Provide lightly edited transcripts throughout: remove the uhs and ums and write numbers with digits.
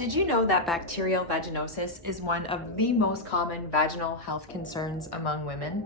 Did you know that bacterial vaginosis is one of the most common vaginal health concerns among women?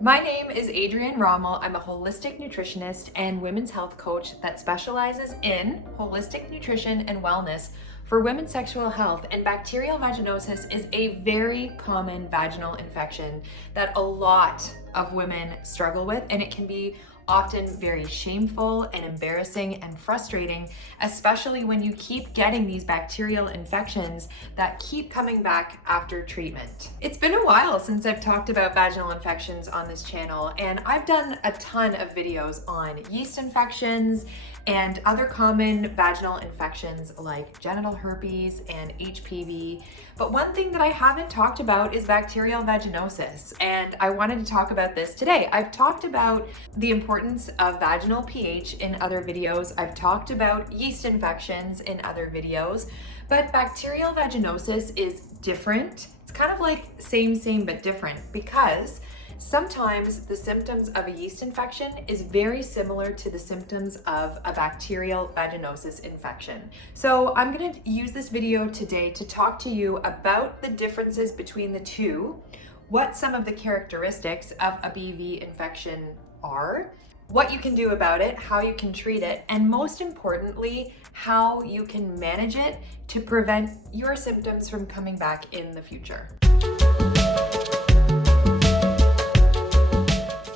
My name is Adrienne. I'm a holistic nutritionist and women's health coach that specializes in holistic nutrition and wellness for women's sexual health. And bacterial vaginosis is a very common vaginal infection that a lot of women struggle with, and it can be often very shameful and embarrassing and frustrating, especially when you keep getting these bacterial infections that keep coming back after treatment. It's been a while since I've talked about vaginal infections on this channel, and I've done a ton of videos on yeast infections and other common vaginal infections like genital herpes and HPV. But one thing that I haven't talked about is bacterial vaginosis, and I wanted to talk about this today. I've talked about the importance of vaginal pH in other videos. I've talked about yeast infections in other videos, but bacterial vaginosis is different. It's kind of like same but different, because sometimes the symptoms of a yeast infection is very similar to the symptoms of a bacterial vaginosis infection. So I'm going to use this video today to talk to you about the differences between the two, what some of the characteristics of a BV infection are, what you can do about it, how you can treat it, and most importantly, how you can manage it to prevent your symptoms from coming back in the future.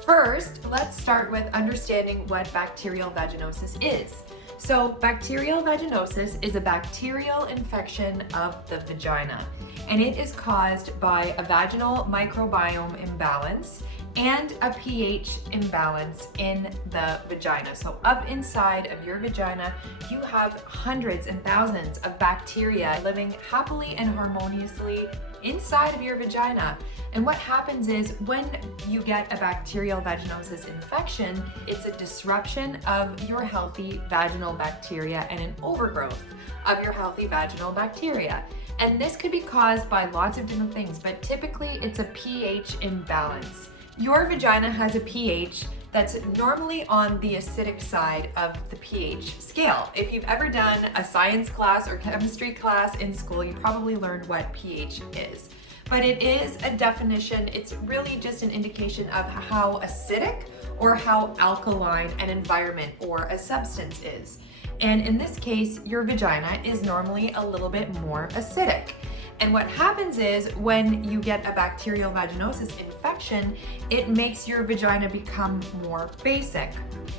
First, let's start with understanding what bacterial vaginosis is. So, bacterial vaginosis is a bacterial infection of the vagina, and it is caused by a vaginal microbiome imbalance and a pH imbalance in the vagina. So up inside of your vagina, you have hundreds and thousands of bacteria living happily and harmoniously inside of your vagina. And what happens is when you get a bacterial vaginosis infection, it's a disruption of your healthy vaginal bacteria and an overgrowth of your healthy vaginal bacteria. And this could be caused by lots of different things, but typically it's a pH imbalance. Your vagina has a pH that's normally on the acidic side of the pH scale. If you've ever done a science class or chemistry class in school, you probably learned what pH is. But it is a definition, it's really just an indication of how acidic or how alkaline an environment or a substance is. And in this case, your vagina is normally a little bit more acidic. And what happens is when you get a bacterial vaginosis infection, it makes your vagina become more basic.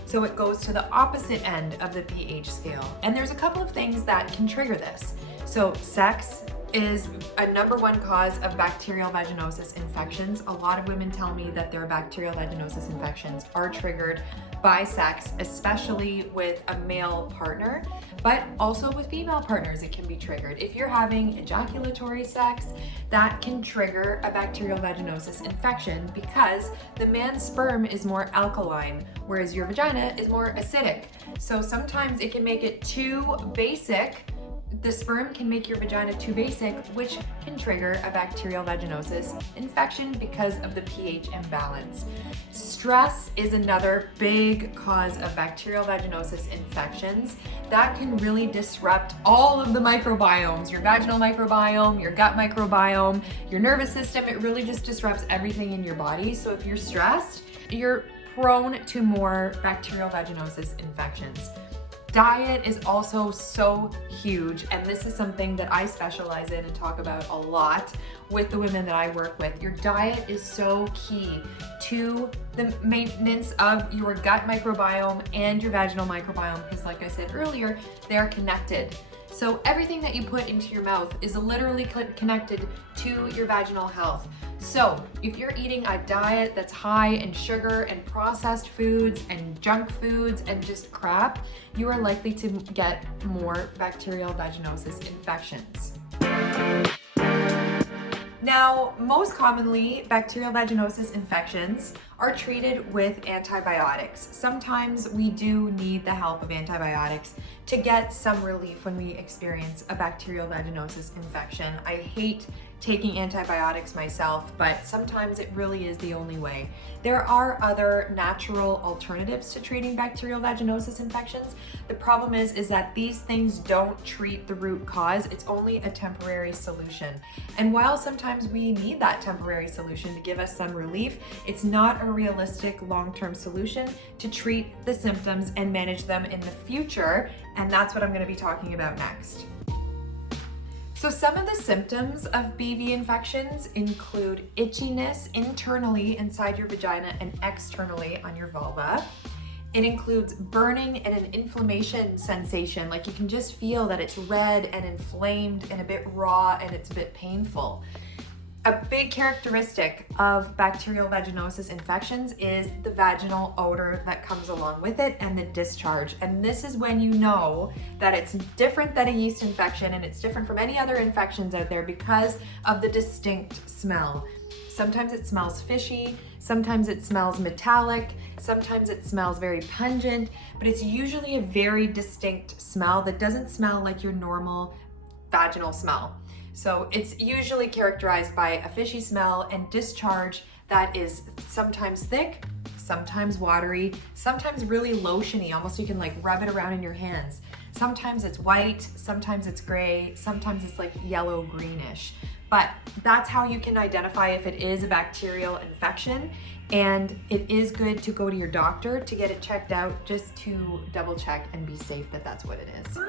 So it goes to the opposite end of the pH scale. And there's a couple of things that can trigger this. So sex is a number one cause of bacterial vaginosis infections. A lot of women tell me that their bacterial vaginosis infections are triggered by sex, especially with a male partner, but also with female partners it can be triggered. If you're having ejaculatory sex, that can trigger a bacterial vaginosis infection because the man's sperm is more alkaline, whereas your vagina is more acidic. So sometimes it can make it too basic. The sperm can make your vagina too basic, which can trigger a bacterial vaginosis infection because of the pH imbalance. Stress is another big cause of bacterial vaginosis infections. That can really disrupt all of the microbiomes, your vaginal microbiome, your gut microbiome, your nervous system. It really just disrupts everything in your body. So if you're stressed, you're prone to more bacterial vaginosis infections. Diet is also so huge, and this is something that I specialize in and talk about a lot with the women that I work with. Your diet is so key to the maintenance of your gut microbiome and your vaginal microbiome because, like I said earlier, they're connected. So everything that you put into your mouth is literally connected to your vaginal health. So if you're eating a diet that's high in sugar and processed foods and junk foods and just crap, you are likely to get more bacterial vaginosis infections. Now, most commonly, bacterial vaginosis infections are treated with antibiotics. Sometimes we do need the help of antibiotics to get some relief when we experience a bacterial vaginosis infection. I hate taking antibiotics myself, but sometimes it really is the only way. There are other natural alternatives to treating bacterial vaginosis infections. The problem is that these things don't treat the root cause. It's only a temporary solution. And while sometimes we need that temporary solution to give us some relief, it's not a realistic long-term solution to treat the symptoms and manage them in the future. And that's what I'm going to be talking about next. So some of the symptoms of BV infections include itchiness internally inside your vagina and externally on your vulva. It includes burning and an inflammation sensation, like you can just feel that it's red and inflamed and a bit raw and it's a bit painful. A big characteristic of bacterial vaginosis infections is the vaginal odor that comes along with it and the discharge. And this is when you know that it's different than a yeast infection and it's different from any other infections out there because of the distinct smell. Sometimes it smells fishy, sometimes it smells metallic, sometimes it smells very pungent, but it's usually a very distinct smell that doesn't smell like your normal vaginal smell. So it's usually characterized by a fishy smell and discharge that is sometimes thick, sometimes watery, sometimes really lotiony, almost you can like rub it around in your hands. Sometimes it's white, sometimes it's gray, sometimes it's like yellow greenish. But that's how you can identify if it is a bacterial infection, and it is good to go to your doctor to get it checked out just to double check and be safe that that's what it is.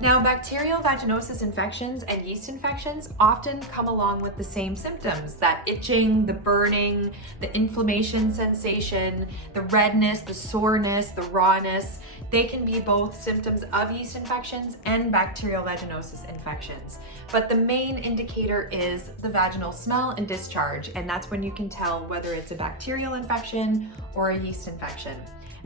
Now, bacterial vaginosis infections and yeast infections often come along with the same symptoms, that itching, the burning, the inflammation sensation, the redness, the soreness, the rawness. They can be both symptoms of yeast infections and bacterial vaginosis infections. But the main indicator is the vaginal smell and discharge, and that's when you can tell whether it's a bacterial infection or a yeast infection.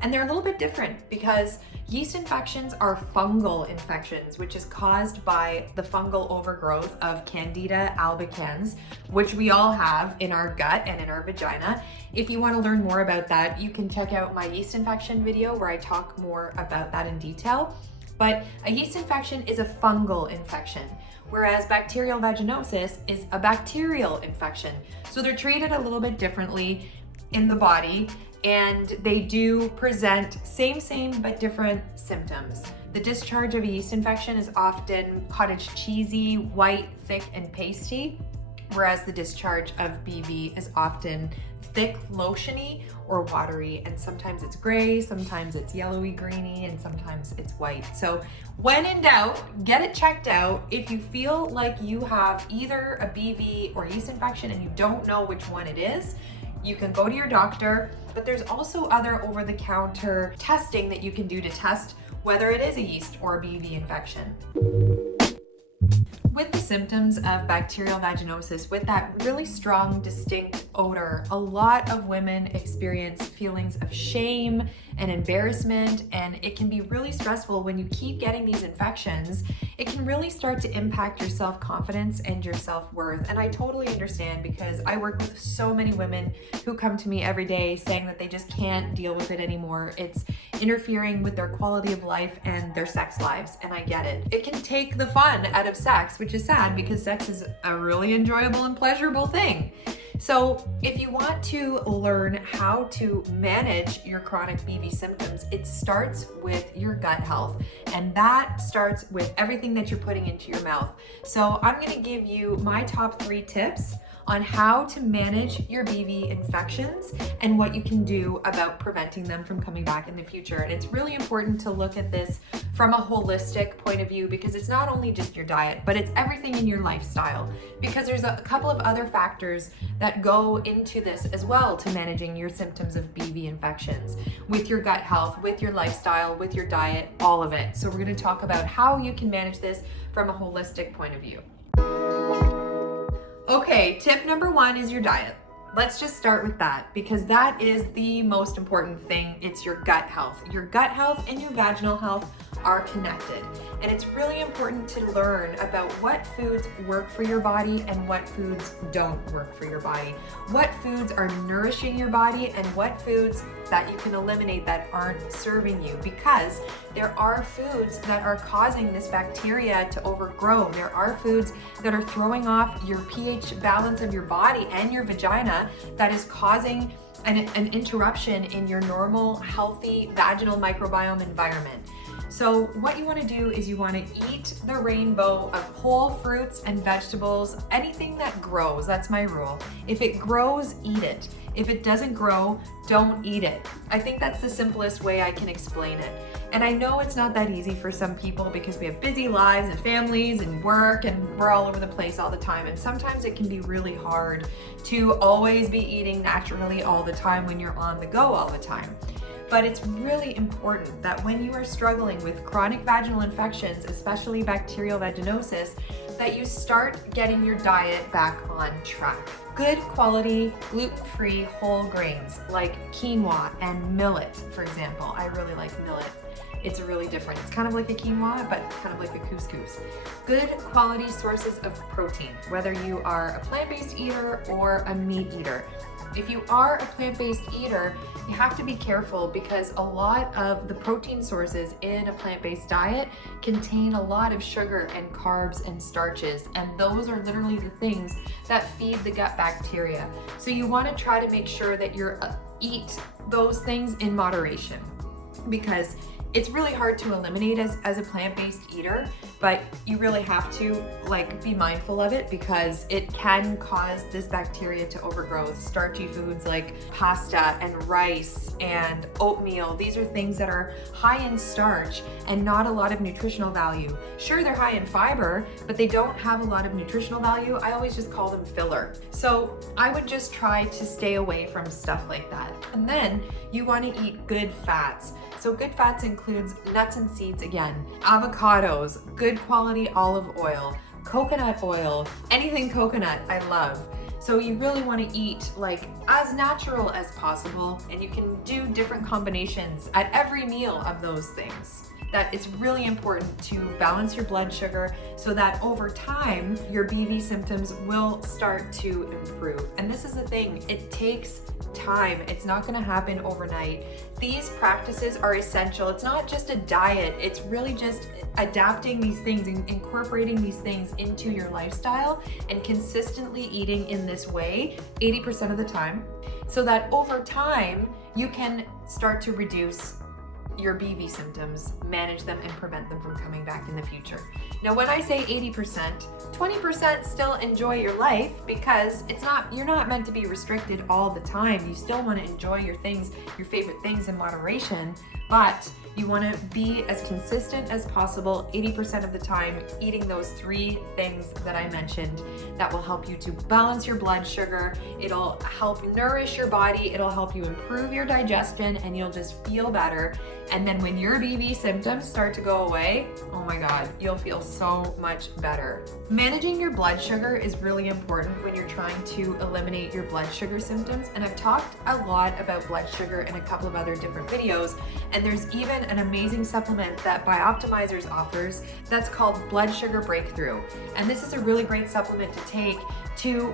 And they're a little bit different because yeast infections are fungal infections, which is caused by the fungal overgrowth of Candida albicans, which we all have in our gut and in our vagina. If you want to learn more about that, you can check out my yeast infection video where I talk more about that in detail. But a yeast infection is a fungal infection, whereas bacterial vaginosis is a bacterial infection. So they're treated a little bit differently in the body, and they do present same but different symptoms. The discharge of a yeast infection is often cottage cheesy, white, thick, and pasty, whereas the discharge of BV is often thick, lotiony, or watery, and sometimes it's gray, sometimes it's yellowy greeny, and sometimes it's white. So when in doubt, get it checked out. If you feel like you have either a BV or yeast infection and you don't know which one it is, you can go to your doctor, but there's also other over-the-counter testing that you can do to test whether it is a yeast or a BV infection. With the symptoms of bacterial vaginosis, with that really strong, distinct odor, a lot of women experience feelings of shame and embarrassment, and it can be really stressful when you keep getting these infections. It can really start to impact your self-confidence and your self-worth. And I totally understand because I work with so many women who come to me every day saying that they just can't deal with it anymore. It's interfering with their quality of life and their sex lives, and I get it. It can take the fun out of sex, which is sad because sex is a really enjoyable and pleasurable thing. So if you want to learn how to manage your chronic BV symptoms, it starts with your gut health, and that starts with everything that you're putting into your mouth. So I'm going to give you my top 3 tips on how to manage your BV infections and what you can do about preventing them from coming back in the future. And it's really important to look at this from a holistic point of view because it's not only just your diet, but it's everything in your lifestyle, because there's a couple of other factors that go into this as well to managing your symptoms of BV infections, with your gut health, with your lifestyle, with your diet, all of it. So we're going to talk about how you can manage this from a holistic point of view. Okay, tip number 1 is your diet. let's just start with that, because that is the most important thing. It's your gut health. Your gut health and your vaginal health are connected. And it's really important to learn about what foods work for your body and what foods don't work for your body. What foods are nourishing your body and what foods that you can eliminate that aren't serving you, because there are foods that are causing this bacteria to overgrow. There are foods that are throwing off your pH balance of your body and your vagina that is causing an interruption in your normal, healthy vaginal microbiome environment. So what you want to do is you want to eat the rainbow of whole fruits and vegetables, anything that grows. That's my rule. If it grows, eat it. If it doesn't grow, don't eat it. I think that's the simplest way I can explain it. And I know it's not that easy for some people because we have busy lives and families and work, and we're all over the place all the time. And sometimes it can be really hard to always be eating naturally all the time when you're on the go all the time. But it's really important that when you are struggling with chronic vaginal infections, especially bacterial vaginosis, that you start getting your diet back on track. Good quality, gluten-free whole grains like quinoa and millet, for example. I really like millet. It's really different. It's kind of like a quinoa, but kind of like a couscous. Good quality sources of protein, whether you are a plant-based eater or a meat eater. If you are a plant-based eater, you have to be careful because a lot of the protein sources in a plant-based diet contain a lot of sugar and carbs and starches, and those are literally the things that feed the gut bacteria. So you want to try to make sure that you eat those things in moderation, because it's really hard to eliminate as a plant-based eater, but you really have to be mindful of it because it can cause this bacteria to overgrow. Starchy foods like pasta and rice and oatmeal, these are things that are high in starch and not a lot of nutritional value. Sure, they're high in fiber, but they don't have a lot of nutritional value. I always just call them filler. So I would just try to stay away from stuff like that. And then you want to eat good fats. So good fats includes nuts and seeds again, avocados, good quality olive oil, coconut oil, anything coconut I love. So you really want to eat as natural as possible, and you can do different combinations at every meal of those things. That it's really important to balance your blood sugar so that over time your BV symptoms will start to improve. And this is the thing, it takes time. It's not going to happen overnight. These practices are essential. It's not just a diet, it's really just adapting these things and incorporating these things into your lifestyle and consistently eating in this way 80% of the time, so that over time you can start to reduce your BV symptoms, manage them, and prevent them from coming back in the future. Now, when I say 80%, 20% still enjoy your life, because you're not meant to be restricted all the time. You still want to enjoy your things, your favorite things in moderation, but you want to be as consistent as possible 80% of the time, eating those 3 things that I mentioned that will help you to balance your blood sugar. It'll help nourish your body. It'll help you improve your digestion, and you'll just feel better. And then when your BV symptoms start to go away, oh my God, you'll feel so much better. Managing your blood sugar is really important when you're trying to eliminate your blood sugar symptoms. And I've talked a lot about blood sugar in a couple of other different videos. And there's even an amazing supplement that Bioptimizers offers that's called Blood Sugar Breakthrough. And this is a really great supplement to take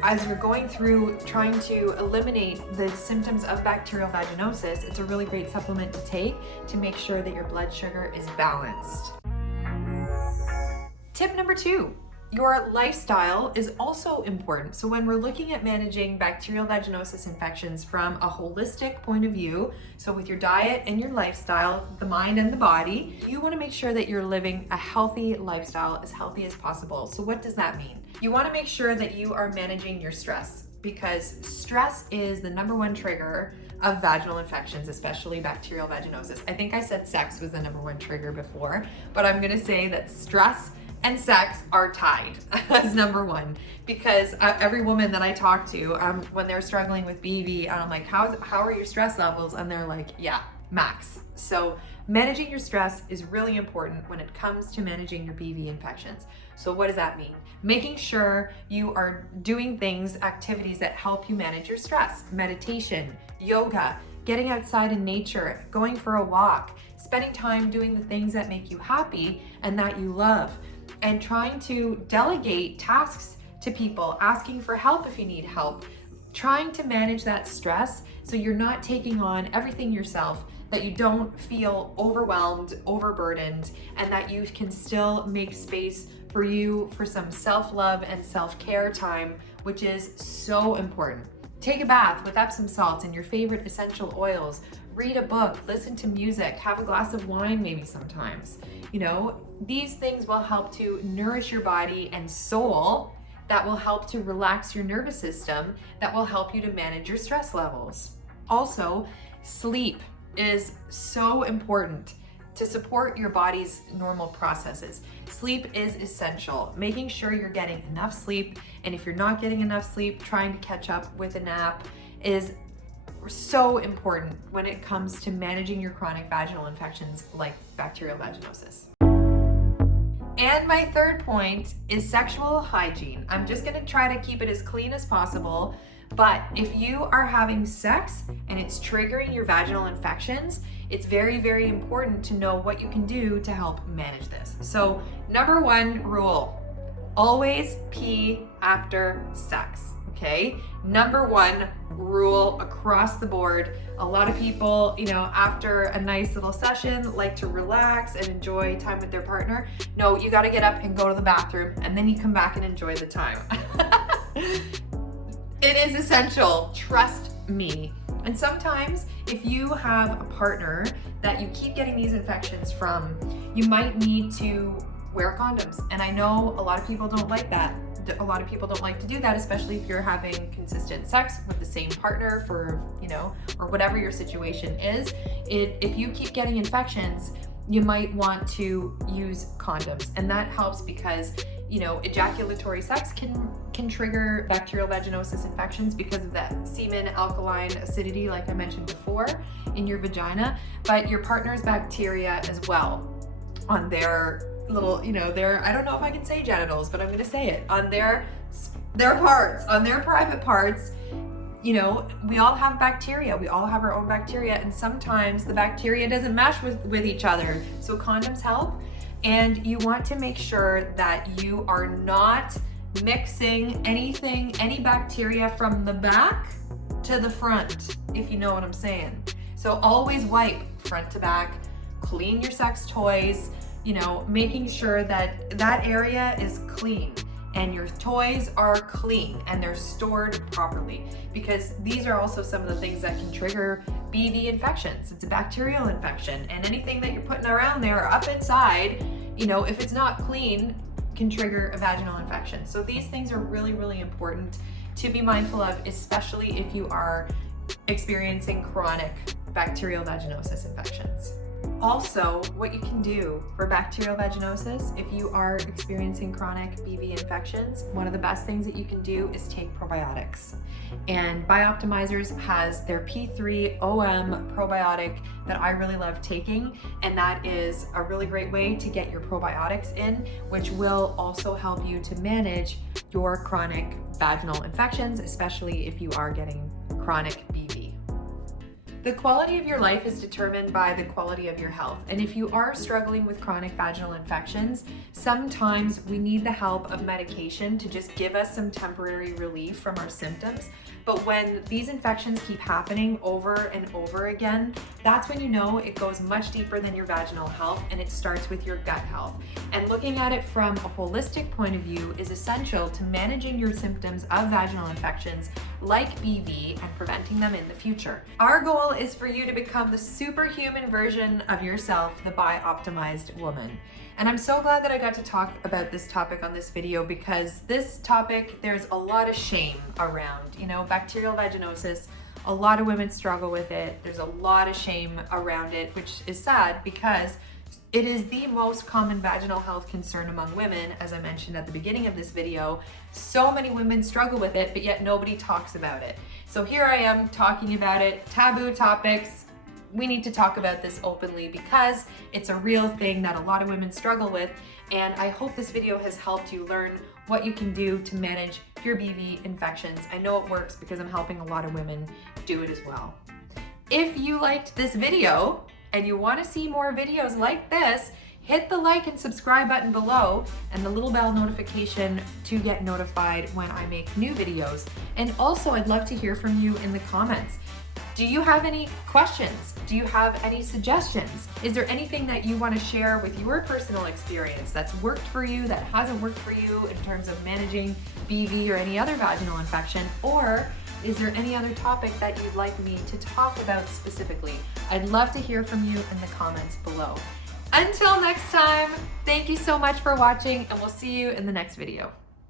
as you're going through trying to eliminate the symptoms of bacterial vaginosis. It's a really great supplement to take to make sure that your blood sugar is balanced. Tip number 2. Your lifestyle is also important. So when we're looking at managing bacterial vaginosis infections from a holistic point of view, so with your diet and your lifestyle, the mind and the body, you want to make sure that you're living a healthy lifestyle, as healthy as possible. So what does that mean? You want to make sure that you are managing your stress, because stress is the #1 trigger of vaginal infections, especially bacterial vaginosis. I think I said sex was the #1 trigger before, but I'm going to say that stress and sex are tied as #1, because every woman that I talk to, when they're struggling with BV, I'm like, how are your stress levels? And they're like, yeah, max. So managing your stress is really important when it comes to managing your BV infections. So what does that mean? Making sure you are doing things, activities that help you manage your stress. Meditation, yoga, getting outside in nature, going for a walk, spending time doing the things that make you happy and that you love, and trying to delegate tasks to people, asking for help if you need help, trying to manage that stress so you're not taking on everything yourself, that you don't feel overwhelmed, overburdened, and that you can still make space for you for some self-love and self-care time, which is so important. Take a bath with Epsom salt and your favorite essential oils. Read a book, listen to music, have a glass of wine maybe sometimes. You know, these things will help to nourish your body and soul, that will help to relax your nervous system, that will help you to manage your stress levels. Also, sleep is so important to support your body's normal processes. Sleep is essential. Making sure you're getting enough sleep, and if you're not getting enough sleep, trying to catch up with a nap is so important when it comes to managing your chronic vaginal infections like bacterial vaginosis. And my third point is sexual hygiene. I'm just gonna try to keep it as clean as possible, but if you are having sex and it's triggering your vaginal infections, it's very, very important to know what you can do to help manage this. So, number one rule, always pee after sex, okay? Number one rule across the board. A lot of people, you know, after a nice little session, like to relax and enjoy time with their partner. No, you gotta get up and go to the bathroom, and then you come back and enjoy the time. It is essential, trust me. And sometimes if you have a partner that you keep getting these infections from, you might need to wear condoms. And I know a lot of people don't like that. A lot of people don't like to do that, especially if you're having consistent sex with the same partner for, you know, or whatever your situation is. If you keep getting infections, you might want to use condoms. And that helps because, you know, ejaculatory sex can trigger bacterial vaginosis infections because of that semen alkaline acidity, like I mentioned before, in your vagina, but your partner's bacteria as well on their little, you know, their, I don't know if I can say genitals, but I'm gonna say it, on their parts, on their private parts. You know, we all have bacteria, we all have our own bacteria, and sometimes the bacteria doesn't mesh with each other. So condoms help, and you want to make sure that you are not mixing anything, any bacteria from the back to the front, if you know what I'm saying. So always wipe front to back, clean your sex toys, you know, making sure that that area is clean and your toys are clean and they're stored properly, because these are also some of the things that can trigger BV infections. It's a bacterial infection, and anything that you're putting around there or up inside, you know, if it's not clean, can trigger a vaginal infection. So these things are really, really important to be mindful of, especially if you are experiencing chronic bacterial vaginosis infections. Also, what you can do for bacterial vaginosis, if you are experiencing chronic BV infections, one of the best things that you can do is take probiotics. And Bioptimizers has their P3OM probiotic that I really love taking, and that is a really great way to get your probiotics in, which will also help you to manage your chronic vaginal infections, especially if you are getting chronic BV. The quality of your life is determined by the quality of your health. And if you are struggling with chronic vaginal infections, sometimes we need the help of medication to just give us some temporary relief from our symptoms. But when these infections keep happening over and over again, that's when you know it goes much deeper than your vaginal health, and it starts with your gut health. And looking at it from a holistic point of view is essential to managing your symptoms of vaginal infections like BV and preventing them in the future. Our goal is for you to become the superhuman version of yourself, the bioptimized woman. And I'm so glad that I got to talk about this topic on this video, because this topic, there's a lot of shame around, you know, bacterial vaginosis. A lot of women struggle with it. There's a lot of shame around it, which is sad because it is the most common vaginal health concern among women, as I mentioned at the beginning of this video. So many women struggle with it, but yet nobody talks about it. So here I am talking about it, taboo topics. we need to talk about this openly because it's a real thing that a lot of women struggle with. And I hope this video has helped you learn what you can do to manage your BV infections. I know it works because I'm helping a lot of women do it as well. If you liked this video and you want to see more videos like this, hit the like and subscribe button below and the little bell notification to get notified when I make new videos. And also, I'd love to hear from you in the comments. Do you have any questions? Do you have any suggestions? Is there anything that you want to share with your personal experience that's worked for you, that hasn't worked for you in terms of managing BV or any other vaginal infection? Or is there any other topic that you'd like me to talk about specifically? I'd love to hear from you in the comments below. Until next time, thank you so much for watching, and we'll see you in the next video.